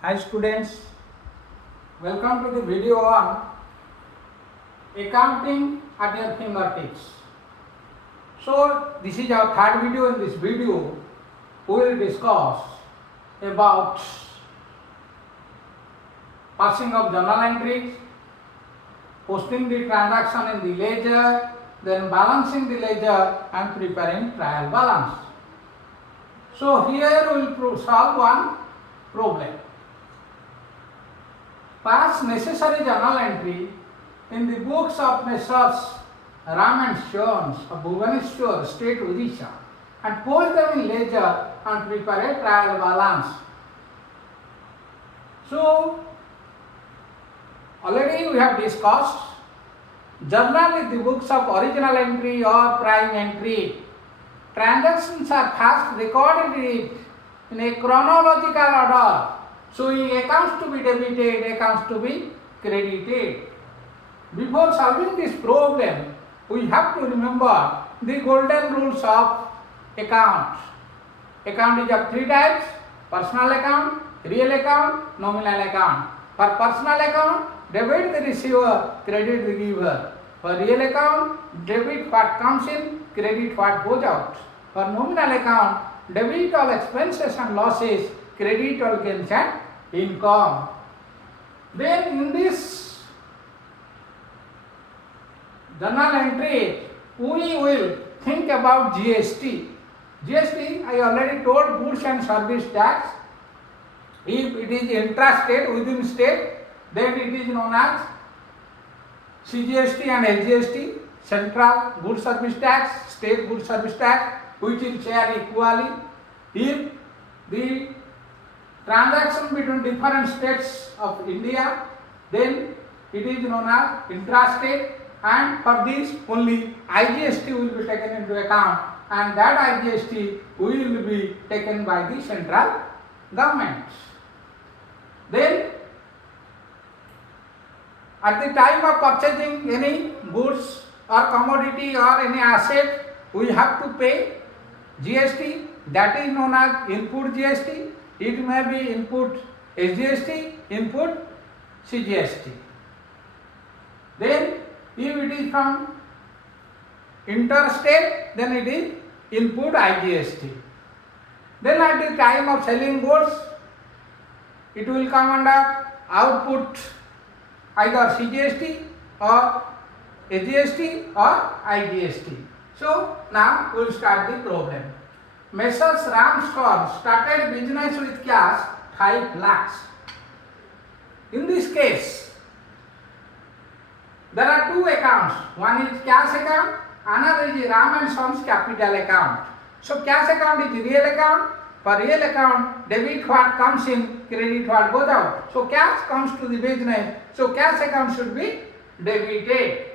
Hi students, welcome to the video on accounting at your fingertips. So this is our third video. In this video we will discuss about passing of journal entries, posting the transaction in the ledger, then balancing the ledger and preparing trial balance. So here we will solve one problem. Pass necessary journal entry in the books of Messrs. Ram and Sons of Bhubaneswar, State Odisha, and post them in ledger and prepare a trial balance. So already we have discussed journal is the books of original entry or prime entry. Transactions are first recorded in a chronological order, showing accounts to be debited, accounts to be credited. Before solving this problem, we have to remember the golden rules of account. Account is of three types: personal account, real account, nominal account. For personal account, debit the receiver, credit the giver. For real account, debit what comes in, credit what goes out. For nominal account, debit all expenses and losses, credit all gains and income. Then in this journal entry, we will think about GST. GST, I already told, goods and service tax. If it is intra-state, within state, then it is known as CGST and SGST, central goods service tax, state goods service tax, which will share equally. If the transaction between different states of India, then it is known as intra-state, and for this only IGST will be taken into account, and that IGST will be taken by the central government. Then at the time of purchasing any goods or commodity or any asset, we have to pay GST, that is known as input GST. It may be input SGST, input CGST. Then if it is from interstate, then it is input IGST. Then at the time of selling goods, it will come under output either CGST or SGST or IGST. So now we will start the problem. Messrs. Ram Sons started business with cash 5 lakhs. In this case, there are two accounts. One is cash account, another is Ram and Sons capital account. So cash account is real account. For real account, debit what comes in, credit what goes out. So cash comes to the business. So cash account should be debited.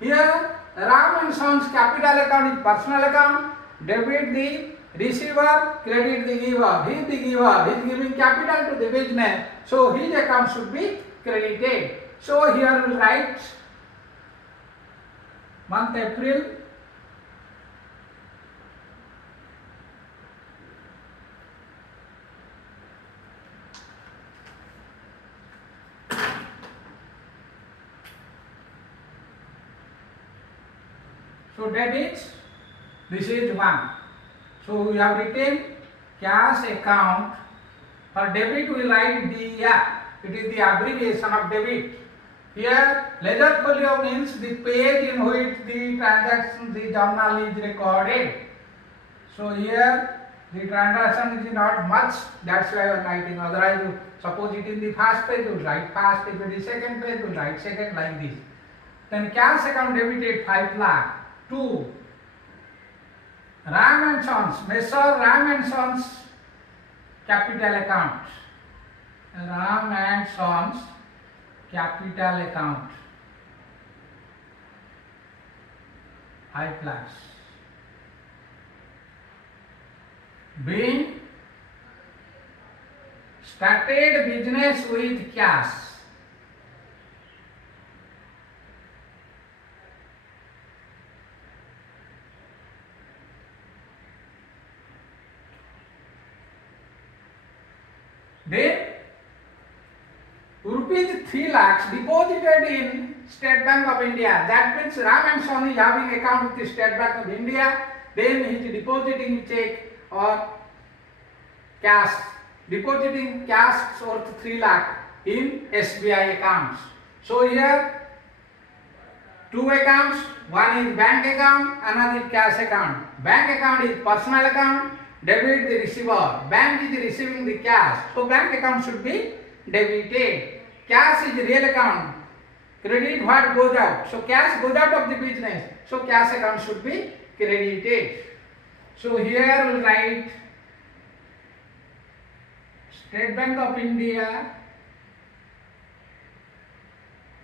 Here Ram and Sons capital account is personal account. Debit the receiver, credit the giver. He is the giver. He is giving capital to the business. So his account should be credited. So here we will write month April, so debits, this is 1. So we have written cash account. For debit we write DEF. It is the abbreviation of debit. Here ledger folio means the page in which the transaction, the journal is recorded. So here the transaction is not much, that's why I am writing. Otherwise, suppose it in the first page, we will write first. If it is second page, we will write second, like this. Then cash account debited 5 lakh. 2. Ram and Sons, Messrs. Ram and Sons capital account. Ram and Sons capital account 5 lakhs. Being started business with cash. Then rupees 3 lakhs deposited in State Bank of India. That means Ram and Son is having account with the State Bank of India. Then he is depositing check or cash, depositing cash worth 3 lakh in SBI accounts. So here two accounts, one is bank account, another is cash account. Bank account is personal account, debit the receiver. Bank is receiving the cash, so bank account should be debited. Cash is real account. Credit what goes out. So cash goes out of the business. So cash account should be credited. So here we'll write State Bank of India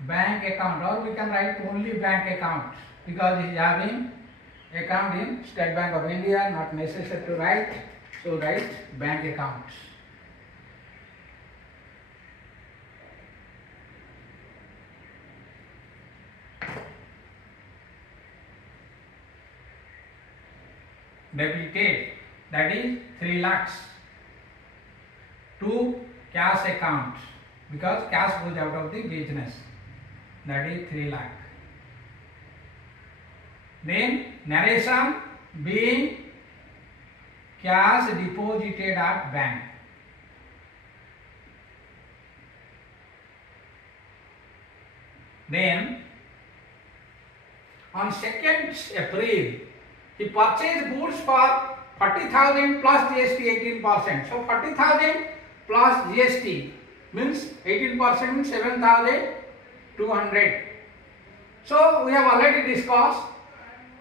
bank account, or we can write only bank account because he is having account in State Bank of India, not necessary to write. So write bank account. Debited, that is 3 lakhs to cash account because cash goes out of the business, that is 3 lakh. Then narration being cash deposited at bank. Then on 2nd April he purchased goods for 40,000 plus GST 18%. So 40,000 plus GST means 18% means 7,200. So we have already discussed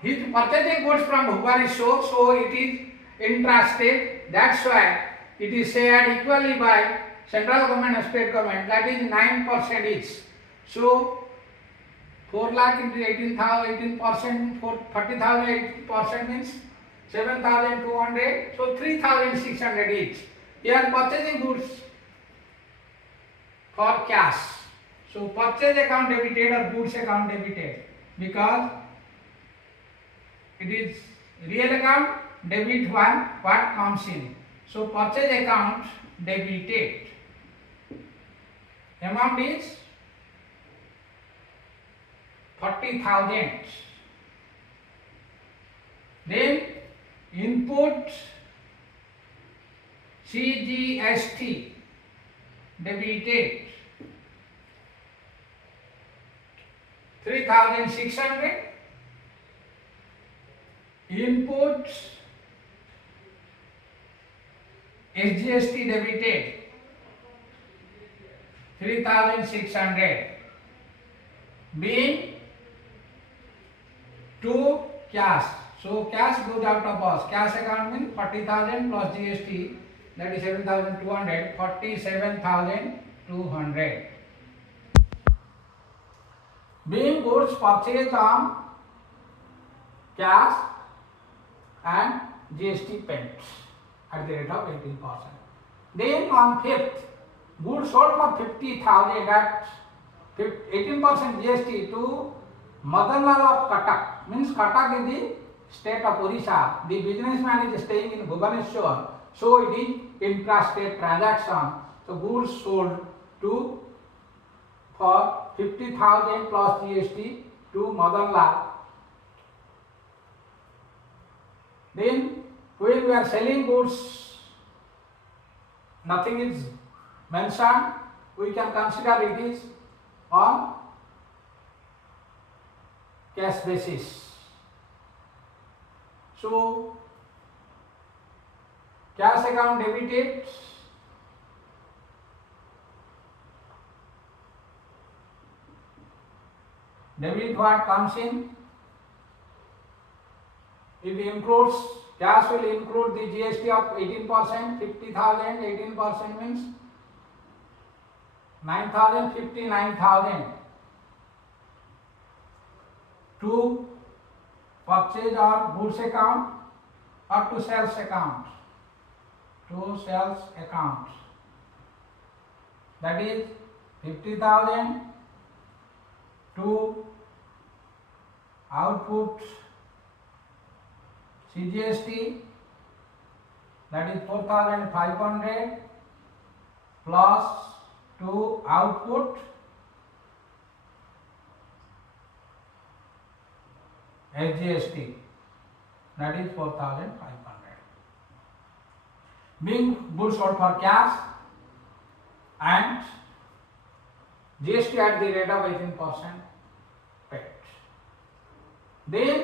he is purchasing goods from Bhubaneswar, so it is intrastate. That's why it is shared equally by central government and state government, that is 9% each. So 4 lakh into 18%, 40,000 18% means 7,200, so 3,600 each. He are purchasing goods for cash. So purchase account debited or goods account debited because it is real account, debit one, what comes in. So purchase account debited. Amount is 40,000. Then input CGST debited 3,600. Input SGST debited 3,600 being to cash. So cash goes out of us. Cash account means 40,000 plus GST, that is 7,200, 47,200. Being goods purchased on cash and GST paid at the rate of 18%. Then on 5th, goods sold for 50,000 at 18% GST to Madanlal of Cuttack. Means Cuttack is the state of Odisha. The businessman is staying in Bhubaneswar. So it is intrastate transaction. So goods sold to for 50,000 plus GST to Madanlal. Then when we are selling goods, nothing is mentioned. We can consider it is on cash basis. So cash account debited, debit what comes in, it includes, cash will include the GST of 18%, 50,000, 18% means 9,000, 59,000 to purchase or goods account or to sales account. To sales account, that is 50,000 to output CGST, that is 4,500 plus to output SGST, that is 4,500. Being goods sold for cash and GST at the rate of 18% paid. Then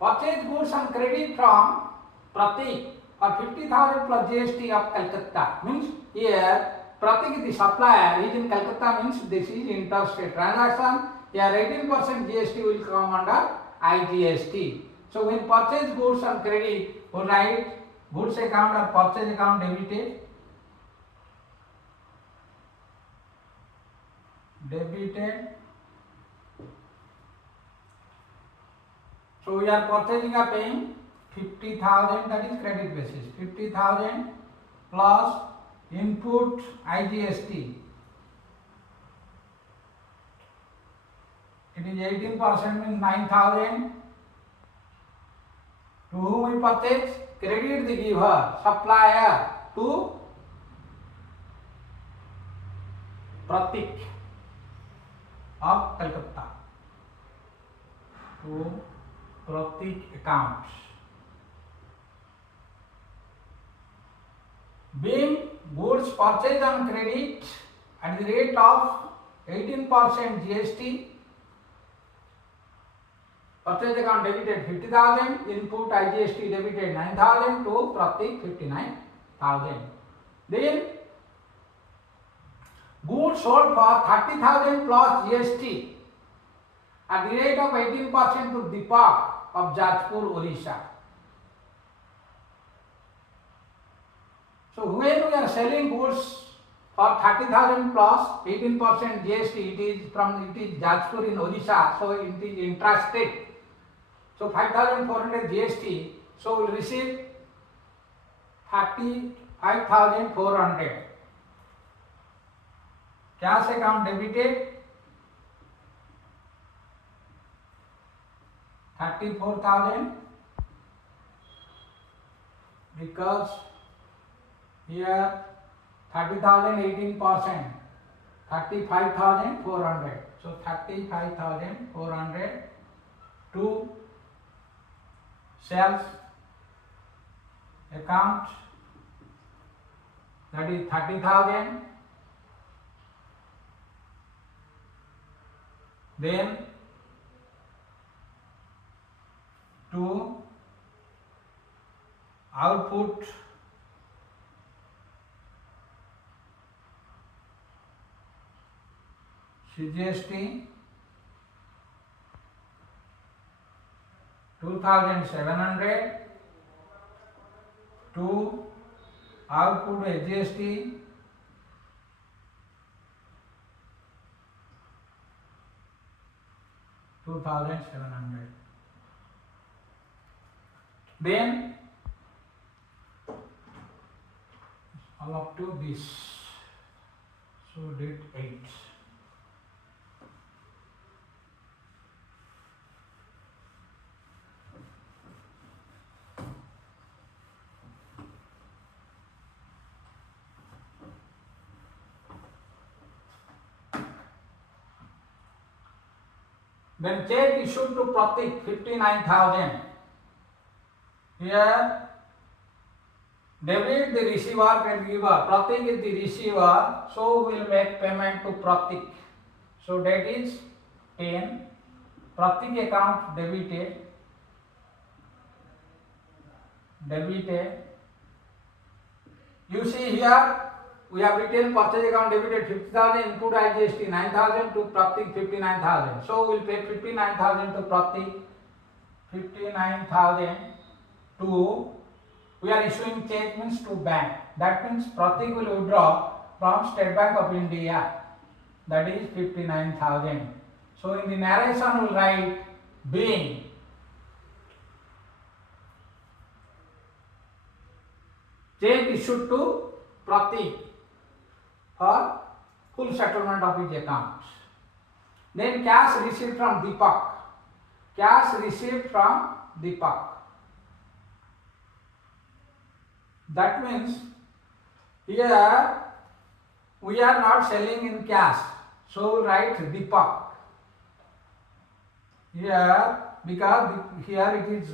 purchase goods on credit from Pratik for 50,000 plus GST of Calcutta. Means here Pratik is the supplier, is in Calcutta, means this is interstate transaction. Here 18% GST will come under IGST. So when purchase goods on credit, we write goods account or purchase account debited. So we are purchasing or paying 50,000, that is credit basis. 50,000 plus input IGST. It is 18% means 9,000. To whom we purchase? Credit the giver, supplier to Pratik of Calcutta, to Pratik account. Being goods purchased on credit at the rate of 18% GST, purchase account debited 50,000, input IGST debited 9,000, to Pratik 59,000. Then goods sold for 30,000 plus GST at the rate of 18% to Deepak of Jajpur, Odisha. So when we are selling goods for 30,000 plus 18% GST, it is Jajpur in Odisha, so it is intrastate. So 5,400 GST, so we will receive 35,400. Cash account debited 34,000, because here 30,000 18%, 35,400. So 35,400 to sales account, that is 30,000. Then to output CGST 2,700, to output SGST 2,700. Then all up to this, so date 8. Then check issued to Pratik 59,000. Here debit the receiver and giver. Pratik is the receiver, so we will make payment to Pratik. So that is 10. Pratik account debited. You see here we have written purchase account debited 50,000, input IGST 9,000, to Pratik 59,000. So we will pay 59,000 to Pratik, 59,000 to, we are issuing check means to bank. That means Pratik will withdraw from State Bank of India, that is 59,000. So in the narration we will write being check issued to Pratik for full settlement of his accounts. Then cash received from Deepak. Cash received from Deepak. That means here we are not selling in cash. So write Deepak here, because here it is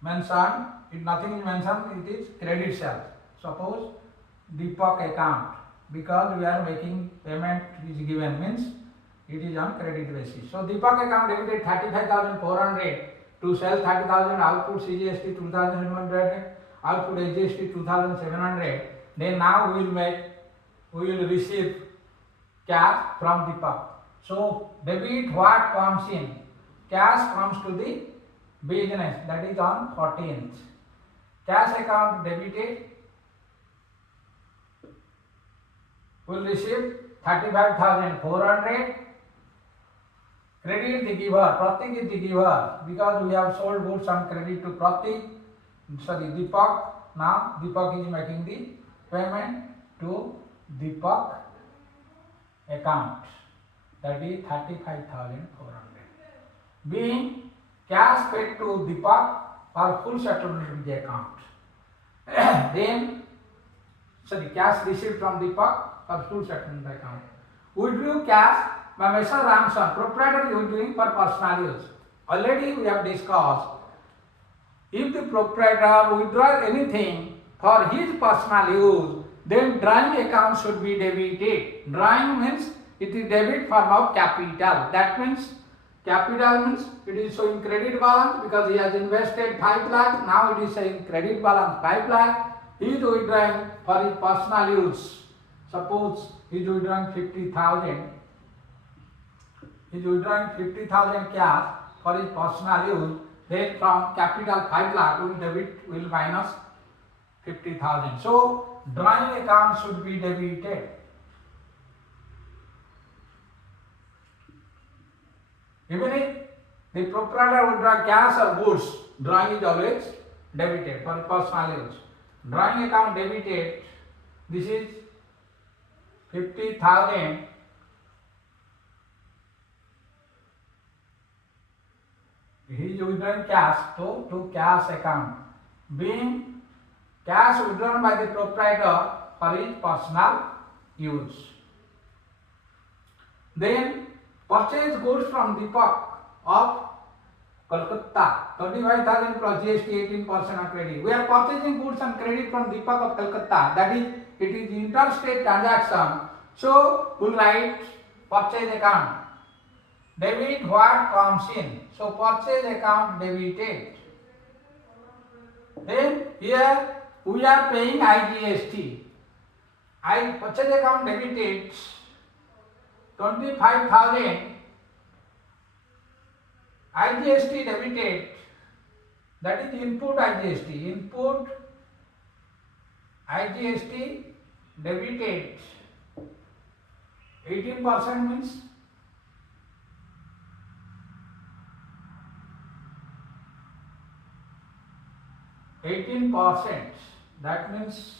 mentioned, if nothing is mentioned, it is credit sales. Suppose Deepak account, because we are making payment is given, means it is on credit basis. So Deepak account debited 35,400 to sell 30,000, output CGST 2,700, output SGST 2,700. Then now we will receive cash from Deepak. So debit what comes in? Cash comes to the business, that is on 14th. Cash account debited, will receive 35,400. Credit the giver, Pratik is the giver, because we have sold goods on credit to Pratik, Deepak. Now Deepak is making the payment to Deepak account, that is 35,400. Being cash paid to Deepak for full settlement with the account. Then cash received from Deepak for full settlement account. Withdrew cash by Mr. Ramson, proprietor is withdrawing for personal use. Already we have discussed, if the proprietor withdraws anything for his personal use, then drawing account should be debited. Drawing means it is debit form of capital. That means capital means it is showing credit balance because he has invested 5 lakh. Now it is saying credit balance 5 lakh. He is withdrawing for his personal use. Suppose he is withdrawing 50,000. He is withdrawing 50,000 cash for his personal use. Then from capital 5 lakh will minus 50,000. So drawing account should be debited. Even if the proprietor withdraw cash or goods, drawing is always debited for personal use. Drawing account debited, this is 50,000. He is withdrawing cash to cash account, being cash withdrawn by the proprietor for his personal use. Then purchase goods from Deepak of Kolkata, 35,000 plus GST 18% on credit. We are purchasing goods on credit from Deepak of Kolkata, that is, it is interstate transaction. So we will write purchase account. Debit what comes in. So purchase account debited. Then here we are paying IGST. Purchase account debited 25,000. IGST debited, that is input IGST. Input IGST debited 18% means 18%. That means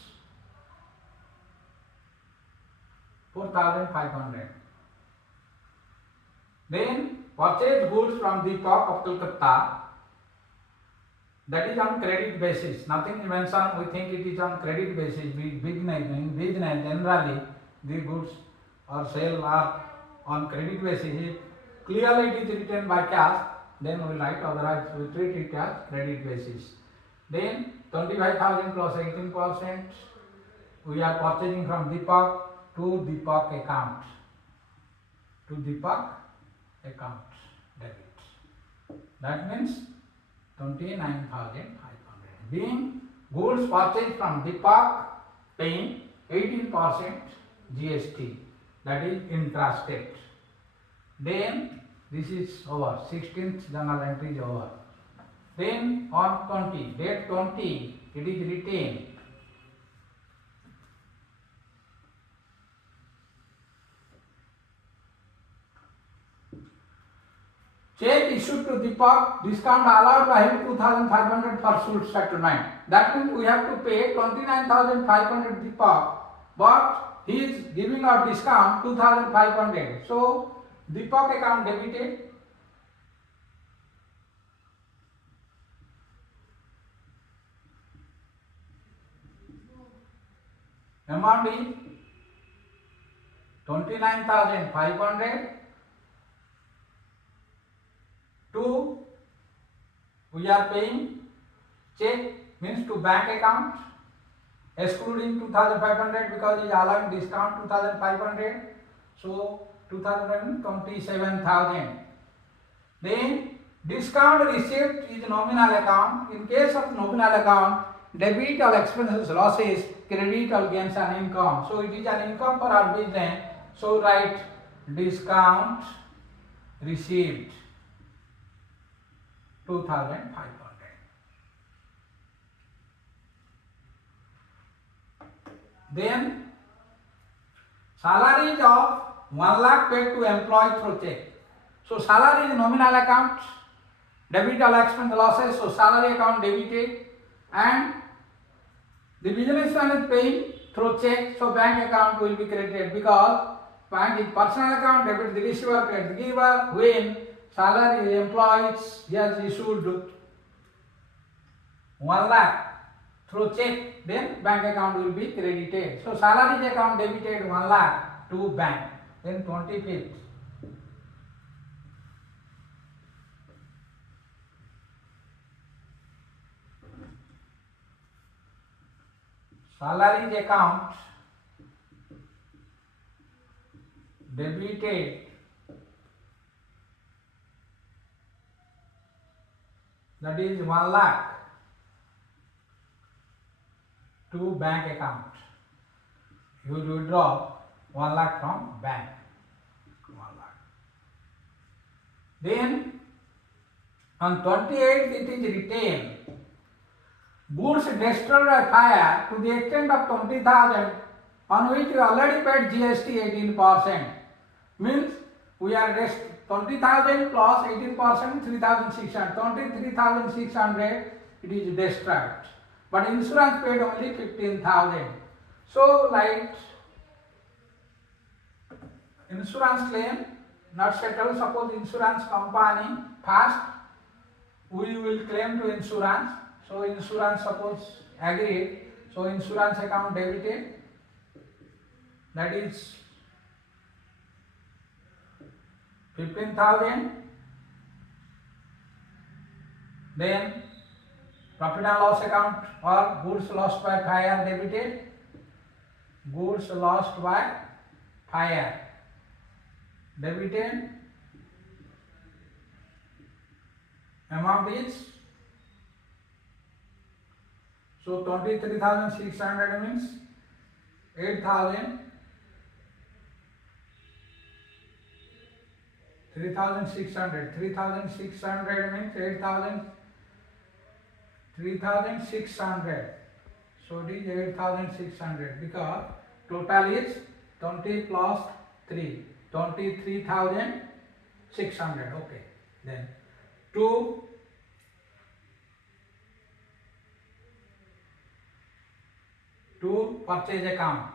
4,500. Then purchase goods from Deepak of Kolkata, that is on credit basis. Nothing is mentioned, we think it is on credit basis. Business generally the goods or sale are on credit basis. If clearly it is written by cash, then we will write, otherwise we treat it as credit basis. Then 25,000 plus 18%, we are purchasing from Deepak to Deepak account. To Deepak account debit. That means 29,500. Being goods purchased from Deepak paying 18% GST, that is intrastate. Then this is over, 16th journal entry is over. Then on 20, date 20, it is written check issued to Deepak, discount allowed by him 2,500 for full settlement. That means we have to pay 29,500 Deepak, but he is giving our discount 2,500. So Deepak account debited. Amount is 29,500 to we are paying check means to bank account excluding 2,500 because it is allowing discount 2,500. So 2,027,000. Then discount receipt is nominal account. In case of nominal account, debit all expenses, losses, credit all gains and income. So it is an income for our business. So write discount received 2,500. Then salaries of 1 lakh paid to employee through check. So salary is nominal account, debit all expense losses, so salary account debited, and the businessman is paying through check, so bank account will be credited because bank is personal account, debit the receiver, credit the giver. When salary employees he has issued 1 lakh through check, then bank account will be credited. So salary account debited 1 lakh to bank. Then 25th. Salary account debited that is 1 lakh to bank account. You withdraw 1 lakh from bank. 1 lakh. Then on 28th it is retained. Goods destroyed by fire to the extent of 20,000 on which we already paid GST 18%. Means we are 20,000 plus 18%, 3,600. 23,600 it is destroyed. But insurance paid only 15,000. So like insurance claim not settled. Suppose insurance company first we will claim to insurance. So insurance suppose agreed. So insurance account debited. That is 15,000. Then profit and loss account or goods lost by fire debited. Goods lost by fire debited. Amount is so 23,600 means 8,000. 3,600. 3,600 means 8,000. 3,600. So it is 8,600 because total is 20 plus 3. 23,600. Okay. Then 2 purchase account.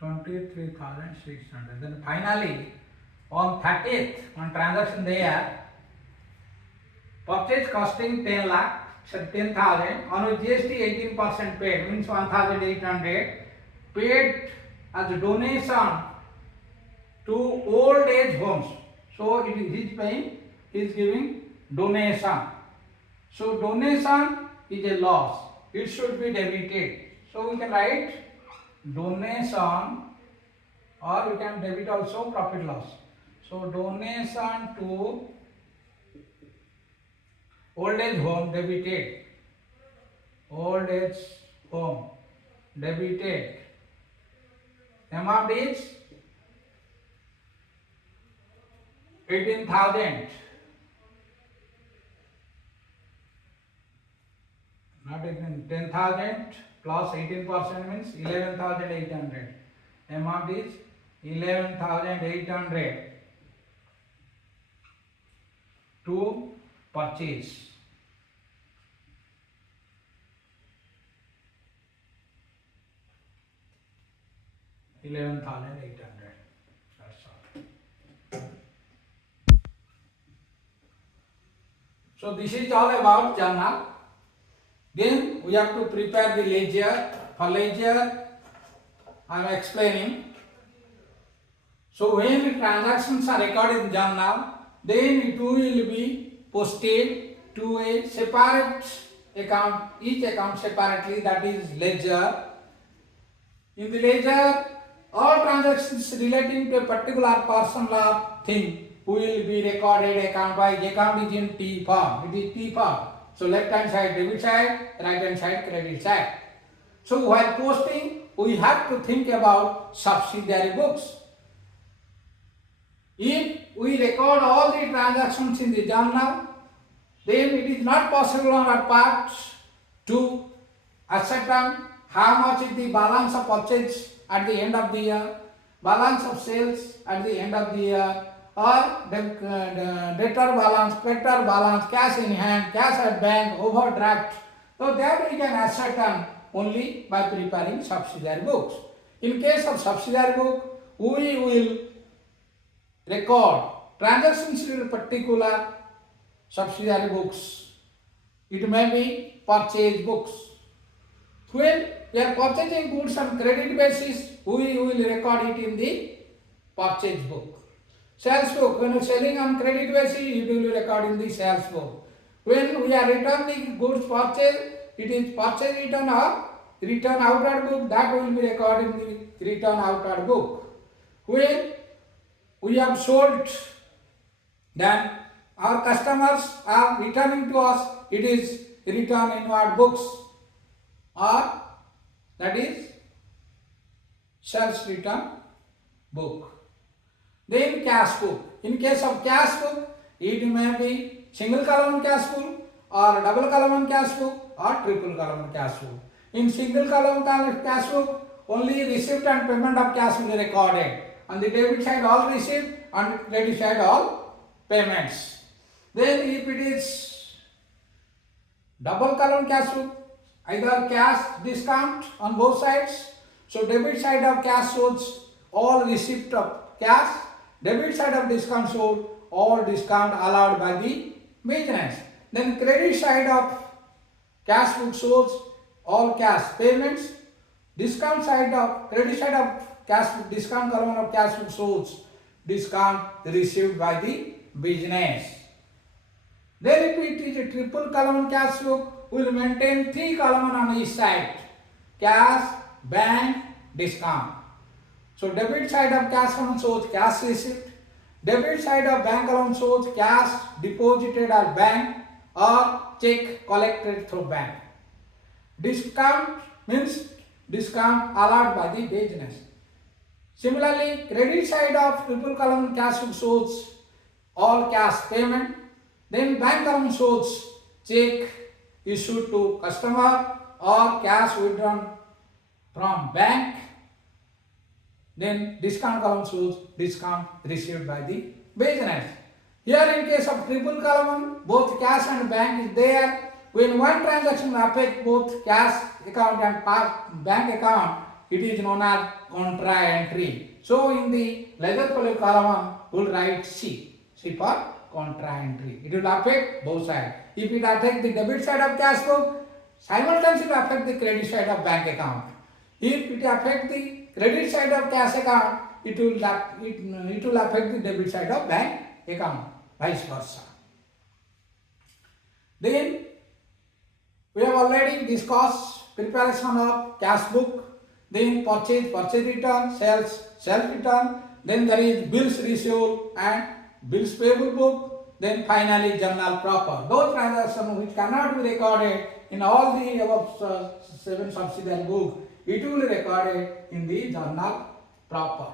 $23,600. Then finally, on 30th, on transaction there, purchase costing 10 lakh, 10,000, on which GST 18% paid, means 1,800, paid as donation to old age homes. So it is his paying, he is giving donation. So donation is a loss, it should be debited. So we can write donation, or we can debit also profit loss. So donation to old age home debited. Old age home debited. Amount is 18,000. Not 18, 10,000 plus 18% means 11,800. Amount is 11,800 to purchase. 11,800. That's all. So this is all about journal. Then we have to prepare the ledger. For ledger, I am explaining. So when the transactions are recorded in journal, then it will be posted to a separate account, each account separately, that is ledger. In the ledger, all transactions relating to a particular person or thing will be recorded account wise. Account is in T form. It is T form. So left hand side debit side, right hand side credit side. So while posting, we have to think about subsidiary books. If we record all the transactions in the journal, then it is not possible on our part to ascertain how much is the balance of purchase at the end of the year, balance of sales at the end of the year, or the debtor balance, creditor balance, cash in hand, cash at bank, overdraft. So that we can ascertain only by preparing subsidiary books. In case of subsidiary book, we will record transactions in particular subsidiary books. It may be purchase books. When we are purchasing goods on credit basis, we will record it in the purchase book. Sales book, when you are selling on credit basis, it will be recorded in the sales book. When we are returning goods purchase, it is purchase return or return outward book, that will be recorded in the return outward book. When we have sold, then our customers are returning to us, it is return inward books, or that is sales return book. Then cash book. In case of cash book, it may be single column cash book, or double column cash book, or triple column cash book. In single column cash book, only receipt and payment of cash will be recorded. On the debit side all receipt, on the credit side all payments. Then if it is double column cash book, either cash discount on both sides. So debit side of cash shows all receipt of cash, debit side of discount shows all discount allowed by the business. Then credit side of cash book shows all cash payments, discount side of credit side of cash book, discount column of cash book shows discount received by the business. Then if it is a triple column cash book, we will maintain 3 columns on each side: cash, bank, discount. So debit side of cash column shows cash receipt, debit side of bank column shows cash deposited at bank or check collected through bank. Discount means discount allowed by the business. Similarly, credit side of triple column cash book shows all cash payment. Then bank column shows check issued to customer or cash withdrawn from bank. Then discount column shows discount received by the business. Here in case of triple column, both cash and bank is there. When one transaction affects both cash account and bank account, it is known as contra entry. So in the ledger column, we will write C. C for contra entry. It will affect both sides. If it affects the debit side of cash book, simultaneously it will affect the credit side of bank account. If it affects the credit side of cash account, it will affect the debit side of bank account, vice versa. Then we have already discussed preparation of cash book, then purchase return, sales return, then there is bills receivable and bills payable book, then finally journal proper. Those transactions which cannot be recorded in all the above 7 subsidiary books, it will be recorded in the journal proper.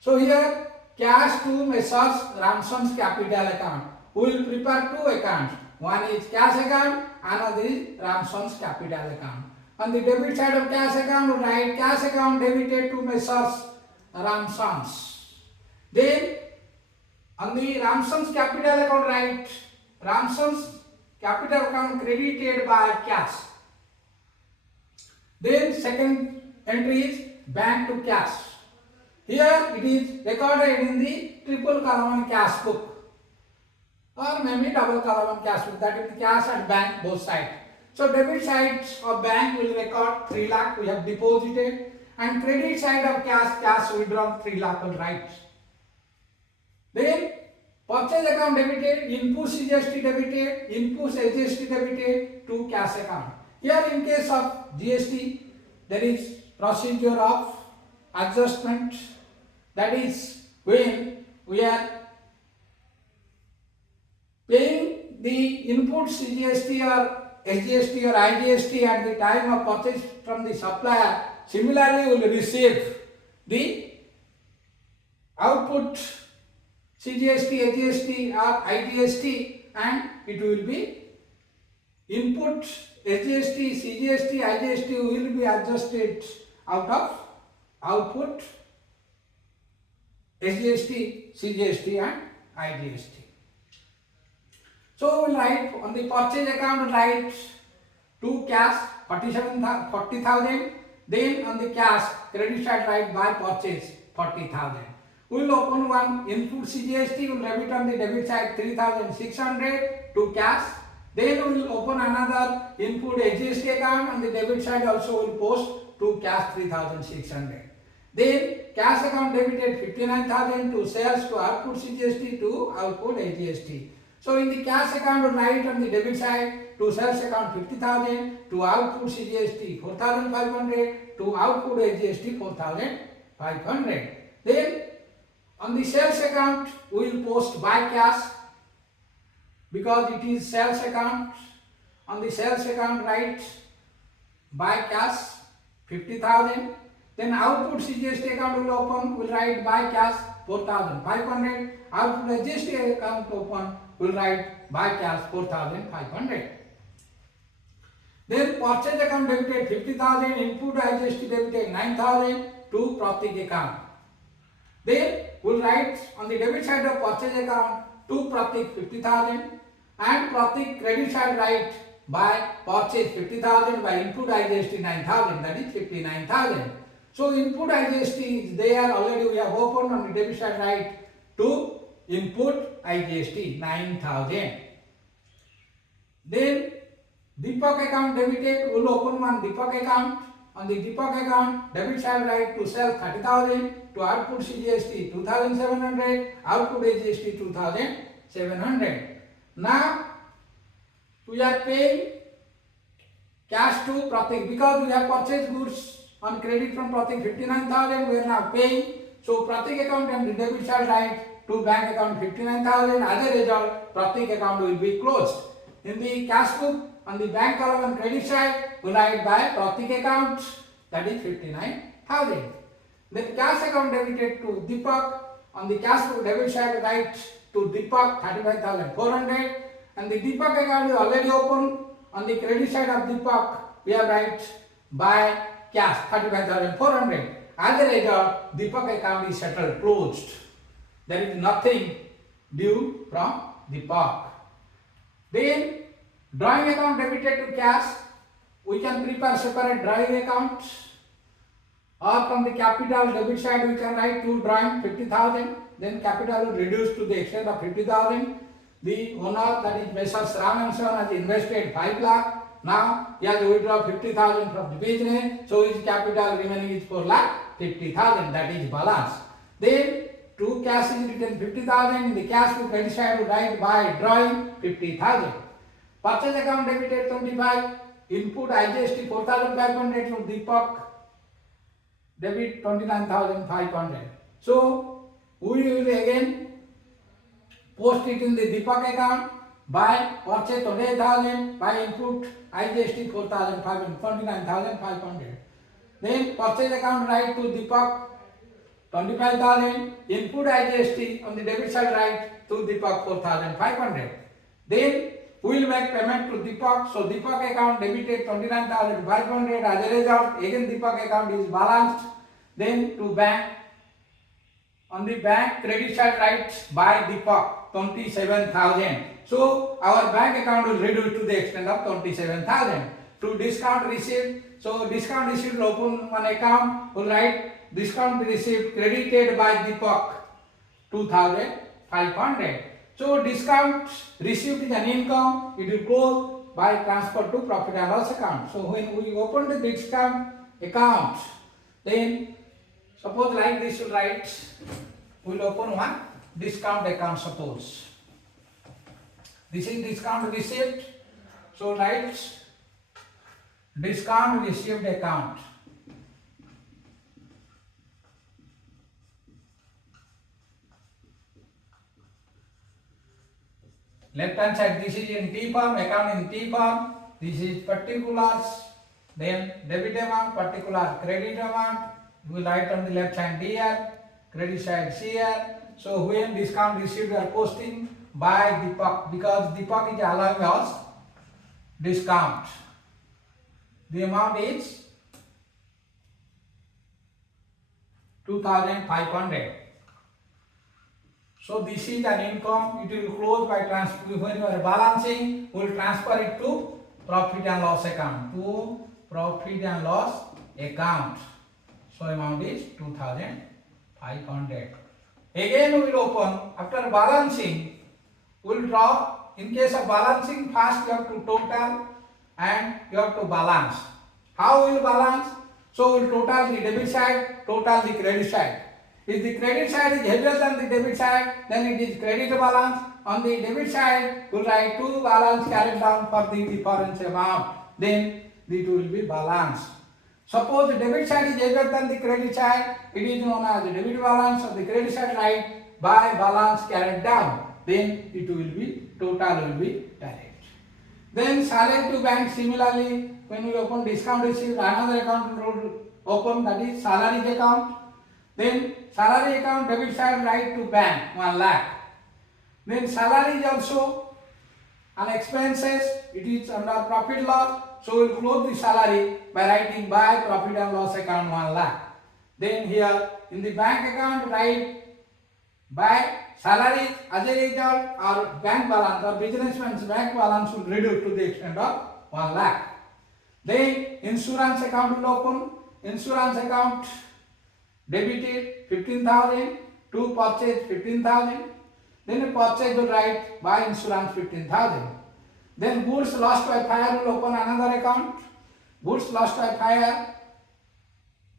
So here cash to Messrs Ramson's capital account. We will prepare 2 accounts. One is cash account, another is Ramson's capital account. On the debit side of cash account, we write cash account debited to Messrs Ramson's. Then on the Ramson's capital account, write Ramson's capital account credited by cash. Then second entry is bank to cash. Here it is recorded in the triple column cash book or maybe double column cash book, that is cash and bank both sides. So debit side of bank will record 3 lakh we have deposited, and credit side of cash withdrawn 3 lakh will write. Then purchase account debited, input GST debited, input SGST debited to cash account. Here in case of GST there is procedure of adjustment, that is when we are paying the input CGST or SGST or IGST at the time of purchase from the supplier. Similarly, we will receive the output CGST, SGST or IGST, and it will be input SGST, CGST, IGST will be adjusted out of output SGST, CGST and IGST. So we will write on the purchase account, write to cash 40,000. Then on the cash credit side write by purchase 40,000. We will open one input CGST, we will debit on the debit side 3,600 to cash. Then we will open another input SGST account, on the debit side also we will post to cash 3,600. Then cash account debited 59,000 to sales to output CGST to output SGST. So in the cash account we write on the debit side to sales account 50,000, to output CGST 4,500, to output SGST 4,500. Then on the sales account we will post by cash because it is sales account. On the sales account write by cash 50,000. Then output CGST account will open, will write by cash 4,500. Output SGST account open, will write by cash 4,500. Then purchase account debited 50,000, input IGST debited 9,000 to Pratik account. Then we will write on the debit side of purchase account to Pratik 50,000, and Pratik credit side write by purchase 50,000 by input IGST 9,000, that is 59,000. So input IGST is there already, we have opened. On the debit side write to input IGST 9,000. Then Deepak account debited, we will open one Deepak account. On the Deepak account debit side write to sell 30,000, to output CGST 2,700, output SGST 2,700. Now we are paying cash to Pratik because we have purchased goods on credit from Pratik 59,000, we are now paying. So Pratik account and the debit side write to bank account 59,000. As a result, Pratik account will be closed. In the cash book, on the bank column and credit side, we write by Pratik account, that is 59,000. Then cash account debited to Deepak. On the cash book debit side write to Deepak 35,400, and the Deepak account is already open. On the credit side of Deepak we have write by cash 35,400. As a result, Deepak account is settled, closed. There is nothing due from Deepak. Then drawing account debited to cash, we can prepare separate drawing account, or from the capital debit side we can write to drawing 50,000. Then capital will reduce to the extent of 50,000. The owner, that is Messrs. Ram and Son, has invested 5 lakh. Now he has to withdraw 50,000 from the business, so his capital remaining is 4,50,000, that is balance. Then to cash is written 50,000, in the cash to credit side we write by drawing 50,000. Purchase account debited 25, input IGST 4,500 to Deepak, debit 29,500. So we will again post it in the Deepak account by purchase 28,000, by input IGST 4,500, 29,500. Then purchase account write to Deepak 25,000, input IGST on the debit side write to Deepak 4,500. Then we will make payment to Deepak. So Deepak account debited 29,500. As a result, again Deepak account is balanced. Then to bank, on the bank credit side write by Deepak 27,000. So our bank account will reduce to the extent of 27,000. To discount receipt, so discount receipt will open one account, will write discount received credited by Deepak 2500. So discount received is an income, it will close by transfer to profit and loss account. So when we open the discount account, then suppose like this you write, we will open one discount account suppose. This is discount received. So write discount received account. Left hand side, this is in T form, account in T form, this is particulars, then debit amount, particular credit amount, we will write on the left hand here, credit side here. So when discount received we are posting by Deepak, because Deepak is allowing us discount. The amount is 2500. So this is an income, it will close by transfer. When you are balancing, we will transfer it to profit and loss account. To profit and loss account. So amount is 2500. Again we will open, after balancing, we will draw. In case of balancing, first you have to total and you have to balance. How we will balance? So we will total the debit side, total the credit side. If the credit side is heavier than the debit side, then it is credit balance. On the debit side, we will write two balance carried down for the difference amount. Then the two will be balanced. Suppose the debit side is heavier than the credit side, it is known as the debit balance. So the credit side write by balance carried down. Then it will be total will be direct. Then salary to bank, similarly, when we open discount received, another account will open, that is salary account. Then salary account debit side write to bank 1 lakh. Then salary is also an expenses, it is under profit loss. So we will close the salary by writing by profit and loss account 1 lakh. Then here in the bank account write by salary, as a result our bank balance or businessman's bank balance will reduce to the extent of 1 lakh. Then insurance account will open, insurance account debited 15,000 to purchase 15,000. Then a purchase will write by insurance 15,000. Then goods lost by fire will open another account, goods lost by fire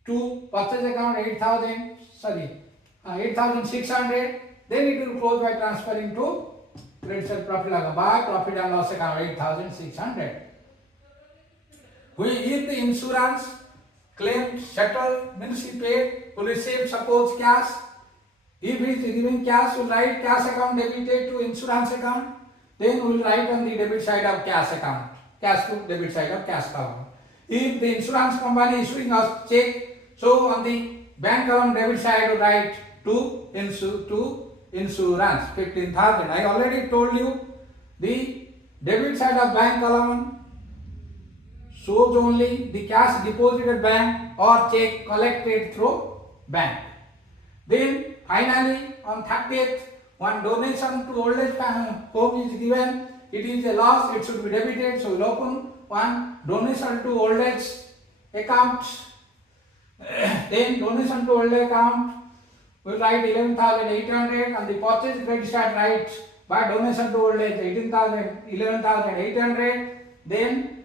to purchase account 8,600. Then it will close by transferring to credit side profit account by profit and loss account 8,600. If the insurance claim settled means he paid, will receive suppose cash. If he is giving cash, will write cash account debited to insurance account. Then we will write on the debit side of cash account, cash to debit side of cash account. If the insurance company is issuing us check, so on the bank column debit side we write to insurance 15,000. I already told you the debit side of bank column shows only the cash deposited bank or check collected through bank. Then finally on 30th, one donation to old age home is given. It is a loss, it should be debited. So we will open one donation to old age account. Then donation to old age account, we will write 11,800 and the purchase credit side write by donation to old age 11,800. Then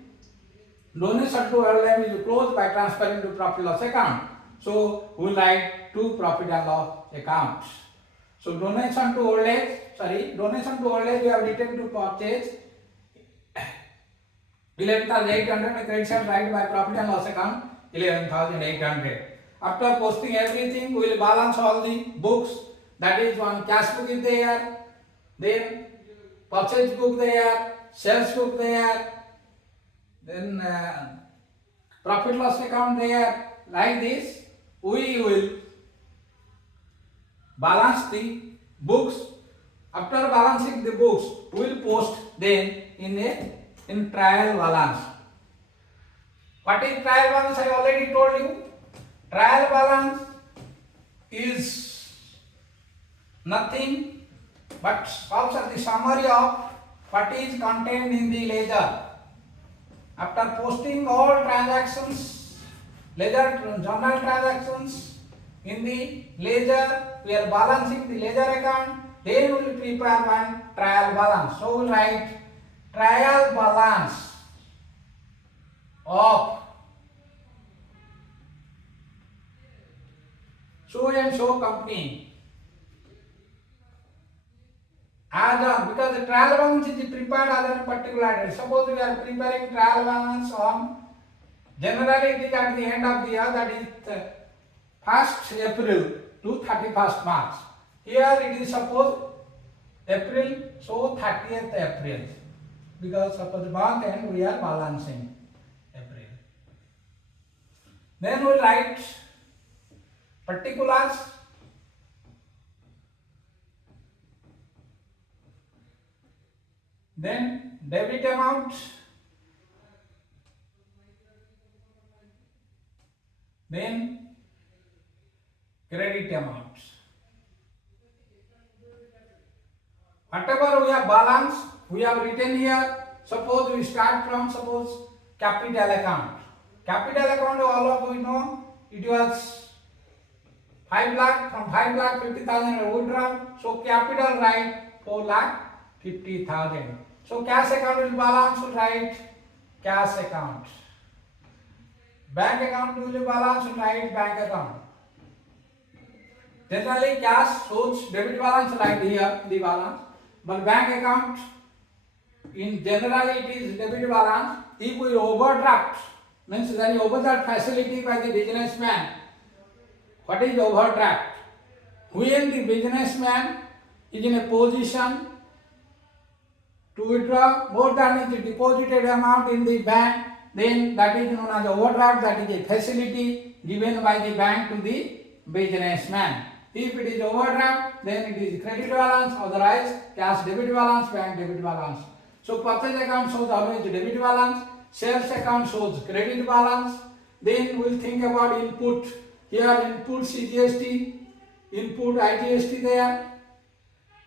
donation to old age is closed by transferring to profit loss account. So we will write to profit and loss account. So donation to old age we have written to purchase 11,800 and credit side write by profit and loss account 11,800. After posting everything, we will balance all the books. That is, one cash book is there, then purchase book there, sales book there, then profit loss account there. Like this, we will balance the books. After balancing the books, we will post them in trial balance. What is trial balance? I already told you. Trial balance is nothing but also the summary of what is contained in the ledger. After posting all transactions, ledger journal transactions, In the ledger, we are balancing the ledger account. Then we will prepare one trial balance. So we will write trial balance of so and so company. As on, because the trial balance is prepared as a particular date. Suppose we are preparing trial balance on, generally it is at the end of the year, that is 1st April to 31st March. Here it is suppose April, so 30th April. Because suppose month end we are balancing April. Then we write particulars. Then debit amount, then credit amount. Whatever we have balance, we have written here. Suppose we start from capital account. Capital account, all of you know, it was 5 lakh, from 5 lakh 50,000 withdrawn. So capital write 4 lakh 50,000. So cash account will balance, will write cash account. Bank account will balance, will write bank account. Generally cash shows debit balance right here, the balance. But bank account, in generally it is debit balance. If we overdraft, means there is overdraft facility by the businessman. What is overdraft? When the businessman is in a position to withdraw more than the deposited amount in the bank, then that is known as overdraft. That is a facility given by the bank to the businessman. If it is overdraft, then it is credit balance, otherwise cash debit balance, bank debit balance. So purchase account shows always debit balance, sales account shows credit balance. Then we will think about input. Here input CGST, input IGST there.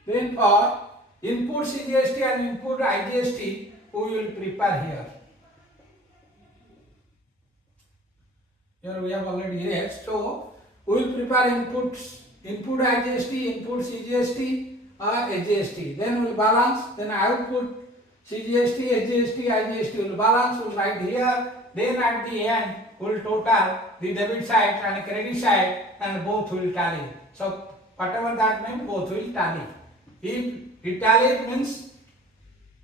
Then for input CGST and input IGST, we will prepare here. Here we have already erased. So we will prepare inputs, input IGST, input CGST or AGST. Then we will balance. Then output CGST, AGST, IGST will balance. We will write here. Then at the end we will total the debit side and credit side, and both will tally. So whatever that means, both will tally. If it tallies, means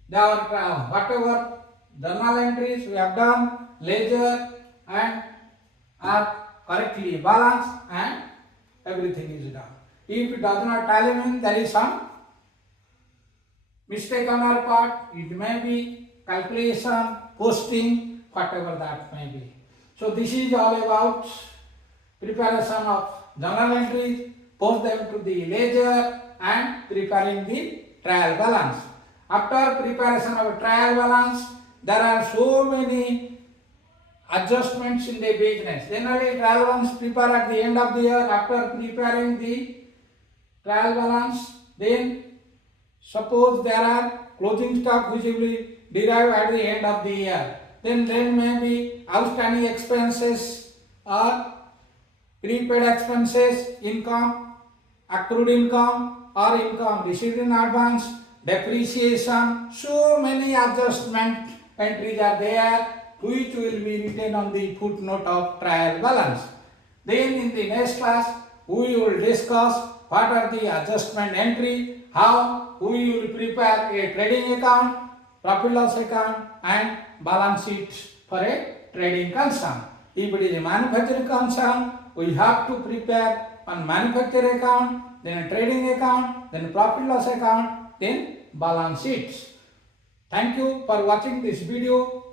whatever journal entries we have done, ledger and are correctly balanced and everything is done. If it does not tally, means there is some mistake on our part. It may be calculation, posting, whatever that may be. So this is all about preparation of journal entries, post them to the ledger and preparing the trial balance. After preparation of trial balance, there are so many adjustments in the business. Generally, trial balance prepare at the end of the year. After preparing the trial balance, then suppose there are closing stock which will be derived at the end of the year. Then there may be outstanding expenses or prepaid expenses, income, accrued income or income received in advance, depreciation. So many adjustment entries are there, which will be written on the footnote of trial balance. Then in the next class, we will discuss what are the adjustment entry, how we will prepare a trading account, profit loss account and balance sheet for a trading concern. If it is a manufacturing concern, we have to prepare one manufacturing account, then a trading account, then a profit loss account, then balance sheets. Thank you for watching this video.